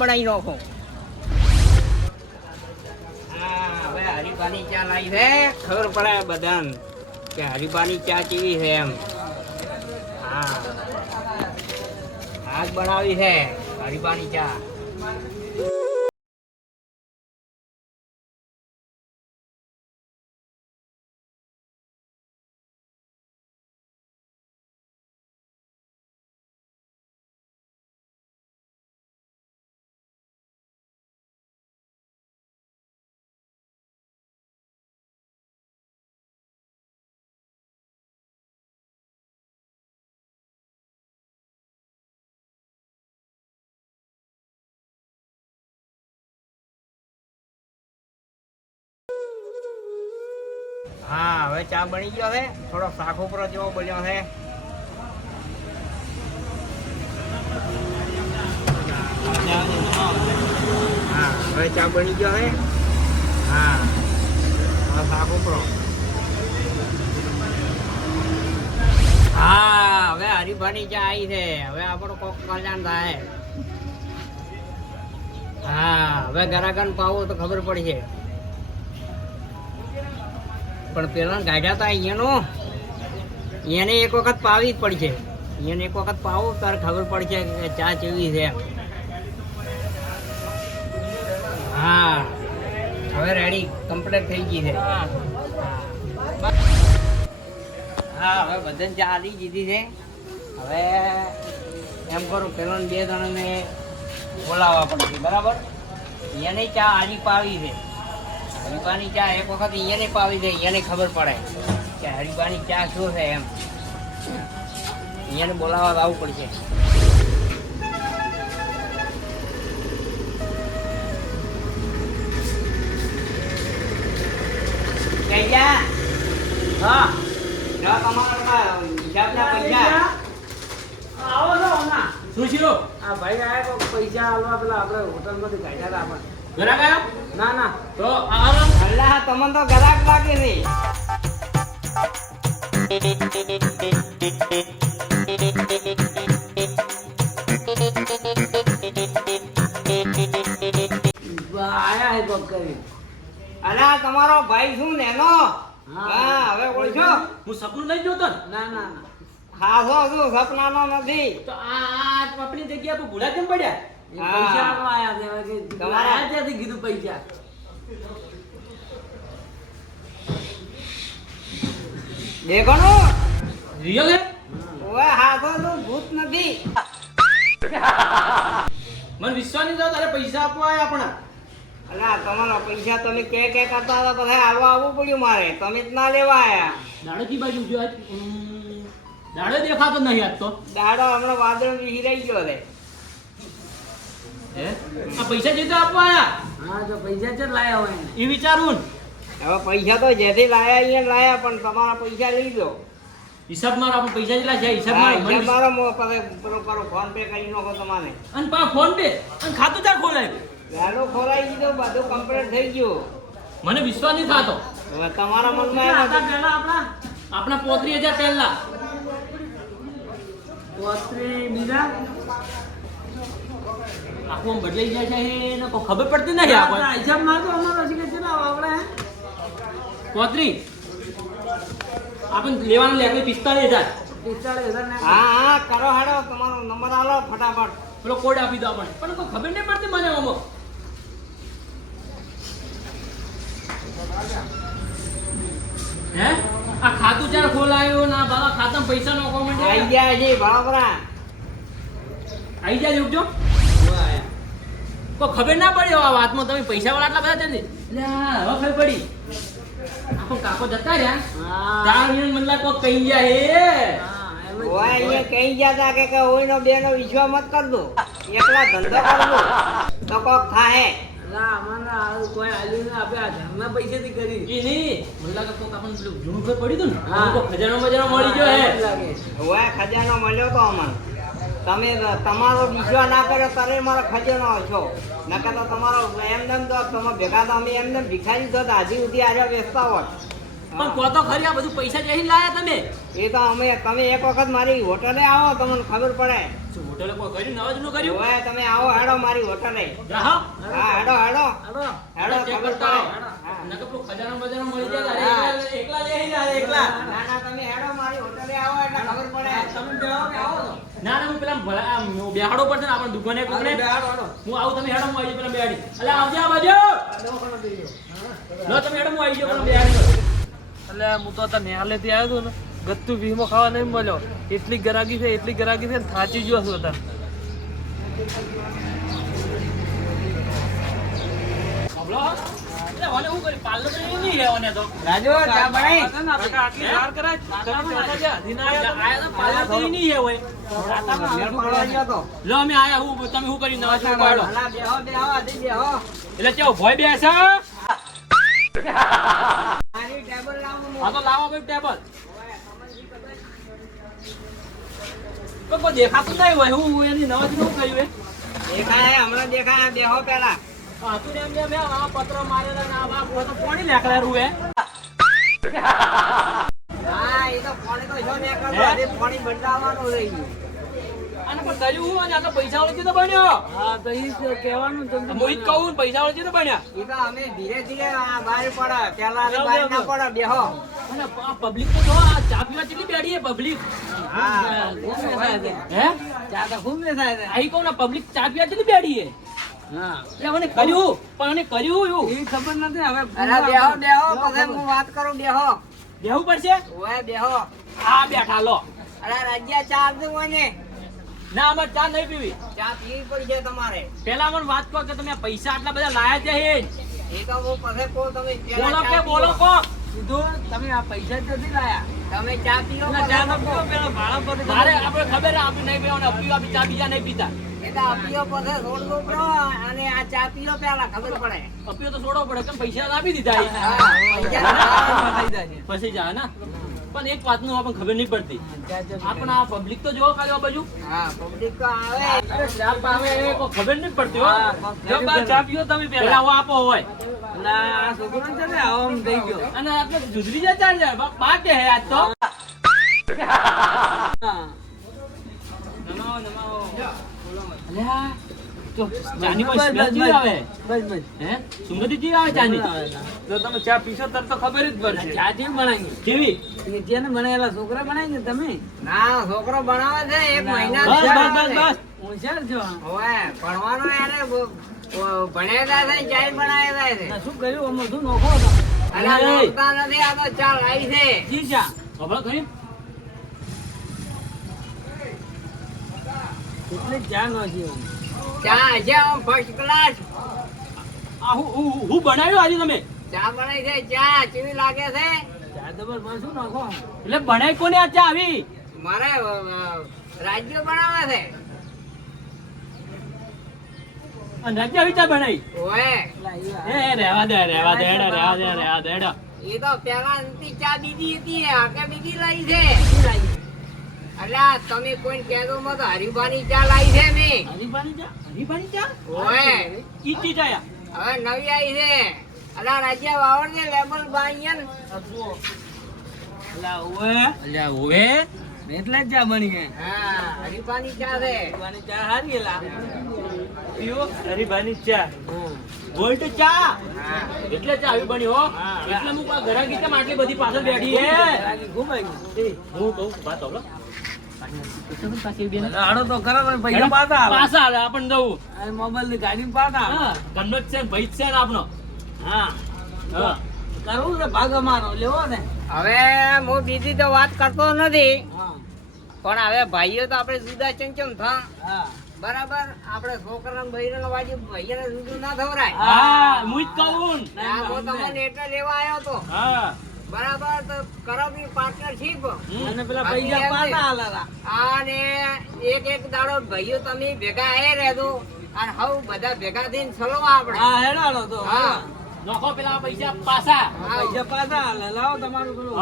બનાવી નાખો. હવે હરીફાની ચા લાવી છે. ખબર પડે બધાને કે હરીફાની ચા કેવી છે એમ. હા. આજ બનાવી છે હરીફાની ચા. હા, હવે ચા બની ગયો છે. થોડો શાક ઉપરો જેવો બન્યો છે. હા, હવે ચા બની ગયો છે. હા હવે ઉપરો. હા, હવે હરીફાની ચા આવી છે. હવે આપણો કોક કલ્યાણ થાય. હા, હવે ગરાગન પાવો તો ખબર પડશે. પણ પેલા ગાઢ્યા હતા અહીંયાનો. એને એક વખત પાવી જ પડશે. એને એક વખત પાવો તારે ખબર પડશે કે ચા કેવી છે. હા હવે રેડી કમ્પ્લીટ થઈ ગઈ છે. હા. હવે બધાને ચા આલી દીધી છે. હવે એમ કરું પેલા બે જણાને બોલાવવા પડશે બરાબર? એને ચા આલી પાવી છે. હરીબાની ચા એક વખત અહીંયાને પાવી દે અહીંયાને ખબર પડે કે હરિબાની ચા શું છે એમ. અહીંયાને બોલાવવા તો આવવું પડશે. હા. પૈસા. આવો છો. શું આ ભાઈ આયા પૈસા આલવા પેલા આપણે હોટલમાંથી કાઢ્યા હતા આપણે. ઘરાક આવ્યો ના ના. તો આવો અલ્લાહ તમને તો ગરાક લાગે છે આયા હે કોક કરી અલા તમારો ભાઈ શું નેનો? હા. હવે ઓળખો હું સપનું નહીં જોતો ને ના ના ના. હા શું સપનાનો નથી. તો આ આપણી જગ્યા પર ભૂલા કેમ પડ્યા. પૈસા આયા છે તમારા- ત્યાંથી કીધું પૈસા. દેખોનો રિયલ હે? ભૂત નથી. મને વિશ્વાસ નહીં થયો તારે પૈસા આપવા આવ્યા આપણા. અલા તમારા પૈસા તમે કે કે કરતા હતા પછી આવવા આવવું પડ્યું મારે. તમે જ ના લેવા આયા. દાડો કી બાજુ ગયો દાડો દેખાતો નહીં આજ તો. દાડો હમણાં વાદળ વિહરાઈ ગયો હે આ પૈસા જે આપવા આવ્યા હા તો પૈસા છે લાયા હોય એ વિચારું ને. હવે પૈસા તો જેથી લાયા અહીંયા લાયા પણ તમારા પૈસા લઈ દો હિસાબ મારો આપણે પૈસા જેટલા છે હિસાબ મારો. મને હિસાબ વિશ્વાસ- મારો મો- કરો ફોન પે કરી નાખો તમારે. અને પા ફોન પે અને ખાતું ચાર ખોલાય? ગાડો ખોલાઈ દીધો બધું કમ્પ્લીટ થઈ ગયું. મને વિશ્વાસ નહીં થતો. હવે તમારા મનમાં હતા. પહેલા આપણા આપણા પોત્રી હજાર પહેલા. પોત્રી બીજા આખું આમ બદલાઈ જાય છે એને કોઈ ખબર પડતી નથી આપણા આપણે એક્ઝામમાં તો અમારો હજી કે કેટલા આપણે પોત્રી આપણે લેવાનું લે પિસ્તાળીસ હજાર. પિસ્તાળીસ હજાર હા હા કરો હાડો તમારો નંબર આલો ફટાફટ. પેલો કોડ આપી દો આપણને. પણ કોઈ ખબર નહીં પડતી મને અમુક હે? આ ખાતું ચાર ખોલાયું? ના બાબા ખાતામાં પૈસા નો આઈ કોમેન્ટ ગયા છે બરાબર આઈ જાય ઉઠજો કોઈ ખબર ના પડી આ વાતમાં તમે પૈસા વાળા આટલા બધા છે ને? એટલે હવે ખબર પડી. આખો કાકો જતા રહ્યા. ચાર મિનિટ મને લાગે કોઈ કહી ગયા હે. હા, એમ જ. ઓય અહીંયા કહી ગયા કે કે ઓયનો બેનો વિશ્વાસ મત કરજો. એકલા ધંધો કરજો. તો કોક થાય અલા, અમારે આ કોઈ આલ્યું ને. આપણે આ ઘરના પૈસેથી કરી. એ નહીં. મને લાગે કોક આપણને પેલું જૂનું ઘર પડ્યું હતું ને? હા. ખજાનો મજાનો મળી ગયો હે. ઓય ખજાનો મળ્યો તો અમને તમે તમારો વિશ્વાસ ના કર્યો તારે મારો ખજાનો છો. નકર તો તમારો એમ નેમ તો તમે ભેગા તો અમે એમને ભિખારી તો હાજી સુધી આજે વેચતા હોત પણ કહો તો ખરી આ બધું પૈસા જઈને લાયા તમે? એ તો અમે તમે એક વખત મારી હોટલે આવો તમને ખબર પડે. હોટલે કોઈ કર્યું? નવાજનું કર્યું? હોય તમે આવો હેડો મારી હોટલે. હા હેડો હેડો. હેડો. ખબર પડે. નકર ખજાનો બજાનો મળી જાય તારે એકલા- એકલા ના ના તમે હેડો મારી હોટલે આવો એટલે ખબર પડે. તમે કે આવો? ના ના હું પેલા બેહાડો પર છે ને આપણે દુકાને કોકને. હું આવું તમે હેડો હું આવી પેલા બેહાડી. એટલે આવજે આ બાજુ. લો તમે હેડો હું આવી જાઉં પેલા બેહાડી એટલે હું તો અત્યારે નેહાલેથી આવ્યો હતો ને ગત્તુ વીમો ખાવા નહીં મળ્યો. એટલી ગરાગી છે એટલી ગરાગી છે ને થાચી ગયો છું અત્યારે. અબલો એટલે ઓલે ભય બેસે? લાવો આ તો લાવો ભાઈ ટેબલ. દેખાતું નહીં હોય હું એની નવા શું કર્યું દેખાય હમણાં દેખાય બેહો પેલા હા, તું ને એમ જે બે આ પત્ર મારેલા ને આ બા તો કોણી લેકડારું હે હા એ તો પાણી તો જો ને કરતો હે? હજી રહી અને પણ કર્યું હું અને આ પૈસા વાળો તો બન્યો. હા તો ઈ કહેવાનું તમને. હું કહું પૈસા વાળો તો બન્યા. એ તો અમે ધીરે ધીરે બહાર પડે પેલા બહાર ના પડે બેહો. અને પબ્લિક તો જો આ ચા પીવા કેટલી બેડી હે પબ્લિક હા હે? ચા તો ખૂબ છે. આઈ કહું ને પબ્લિક ચા પીવા કેટલી બેડી હે કર્યું? પણ કર્યું એવું. એ ખબર નથી હવે બેહો બેહો પછી હું વાત કરું બેહો. બેહવું પડશે? ઓય બેહો. આ બેઠા લો. અરે રાજ્યા ચા આપજો મને. ના અમારે ચા નહીં પીવી. ચા પીવી પડશે તમારે. પેલા મને વાત કહો કે તમે પૈસા આટલા બધા લાયા છે હે એ તો હું પછી કહું તમે બોલો કે બોલો પીવો. કો કીધું તમે આ પૈસા જ નથી લાયા. તમે ચા પીઓ પછી ચા. ભાડા પર મારે આપણે ખબર આપણે નહીં પીવાનું પીવા આપી ચા બીજા નહીં પીતા. અને આ ચા પેલા ખબર પડે. અપીઓ તો છોડવો પડે કેમ પૈસા આપી દીધા જા ને? પણ એક વાતનું આપણને ખબર નહીં પડતી. આપણે આ પબ્લિક તો જોવો ખાલી બાજુ. પબ્લિક તો આવે. ખબર નહીં પડતી જો ચા પીઓ તમે પેલા આપો હોય. ના છોકરો છે ને આમ થઈ ગયો. અને આપણે જુદરી જતા બા- બાટે હે આજ તો. નમાવો નમાવો. ચાની બસ, પર બસ, સ્મેલ જેવી આવે? બસ બસ. હે? સુગંધ આવે ચાની? જો તમે ચા પીશો તરત તો ખબર જ પડશે. ચા જેવી બનાવી? કેવી? નીચે ને છોકરા બનાવી ને તમે? ના છોકરો બનાવે છે એક મહિના બસ બસ બસ હોશિયાર છો હવે ભણવાનો એને ભણેલા છે ચાય બનાવેલા છે? શું કર્યું? અમે શું નોખો આ નોખતા નથી આ તો ચા લાવી છે. જી ચા? ખબર ખરી? એટલે ચા નોખી અમે. ચા છે આમ ફર્સ્ટ ક્લાસ હું હું હું આજે તમે? ચા બનાવી છે ચા કેવી લાગે છે? ચા તો બસ શું નાખો? એટલે બનાવી કોને આ ચા આવી? મારે અ, અ, રાજ્ય બનાવે છે. રાજ્ય આવી ચા બનાવી? ઓએ એ રહેવા દે રહેવા દે હેડો રહેવા દે રહેવા દે હેડો. એ તો પેલા ચા બીજી હતી આકે બીજી લાવી છે. આ તમે કોઈ કહેતો મત હરિભાની ચા લાવી છે મેં હરીફાની ચા? હરીફાની ચા? ઓએ ઈ ચીજ આયા હવે નવી આવી છે. અલા રાજ્ય વાવડ ને લેબલ બાઈયન આ જુઓ. અલ્યા ઓવે એટલે જ ચા બની ગઈ હા હરીફાની ચા છે. હરીફાની ચા હારી એલા. પીવો હરીફાની ચા. ગોલ્ડ ચા? એટલે ચા આવી બની હો. એટલે હું આ ઘરા ગીતા આટલી બધી પાછળ બેઠી હે. ગઈ. હું કહું વાત હોલો એટલે હાડો તો ખરા પણ પૈસા પાછા આવે. પાછા હાલે આપણને દઉં આ મોબાઈલની ગાડીમાં પાછા આવે. હા ઘરનો જ છે ને ભાઈ છે ને આપનો. હા. હા. કરવું છે ભાગ અમારો લેવો ને. હવે હું બીજી તો વાત કરતો નથી. પણ હવે ભાઈઓ તો આપણે જુદા ચમચમ થા? બરાબર? આપણે છોકરા ભાઈ વાજી ભાઈઓને જુદું ના થવરાય. હા હું જ કહું હું તમને એટલે લેવા આવ્યો તો. હા. બરાબર? તો કરો બી પાર્ટનરશીપ અને પેલા પૈસા એમ આલાલા અને એક એક દાડો ભાઈઓ તમે ભેગા એ રહેજો. અને હવ બધા ભેગા થઈને ચલો આપણે. હા હેડાડો તો હા. નોખો પેલા પૈસા પાછા. પૈસા પાછા લાવો તમારું પેલું.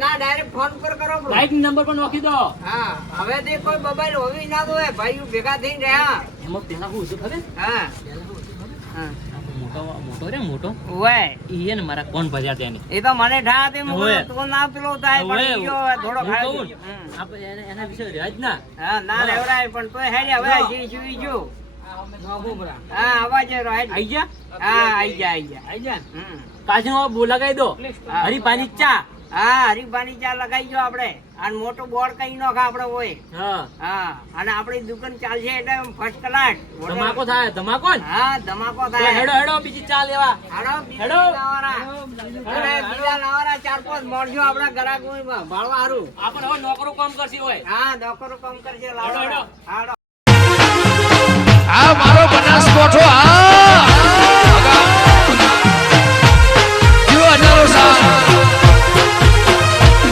ના ડાયરેક્ટ ફોન પર કરો. બાઈક નંબર પણ નોખી દો. હા હવે તે કોઈ મોબાઈલ હોવી ના દો ભાઈ ભેગા થઈને રહ્યા. એમાં પેલા હું છું ખબર? હા. મોટો રે મોટો. ઓવે ઈ ને મારા કોણ ભર્યા ત્યાં એ તો મને ઠા તે તો ના પેલો થાય પણ ઈ થોડો ખાય. ને, આપણે એના વિશે રહ્યા ના. હા ના રેવડાય પણ તો હેડે હવે જી સુઈ જો હા અવાજ એરો હેડ. આઈ ગયા? હા આઈ જા આઈ જા આઈ ગયા? હમ. કાચનો બોલા લગાઈ દો. હરીફાની ચા. હા હરીફાની ચા લગાવી દો આપડે અને મોટું બોર્ડ કઈ નો આપડે હોય. હા. હા અને આપડી દુકાન ચાલશે એટલે ફર્સ્ટ ક્લાસ ધમાકો થાય ધમાકો હા ધમાકો થાય. હેડો હેડો બીજી ચા લેવા. હેડો. બીજા ચાર પાંચ મળજો આપણા ગ્રાહકોમાં ભાળવા સારું આપણે હવે નોકરો કામ કરશે હોય. હા નોકરો કામ કરશે લાવો હેડો, આ મારો બનાસકોઠો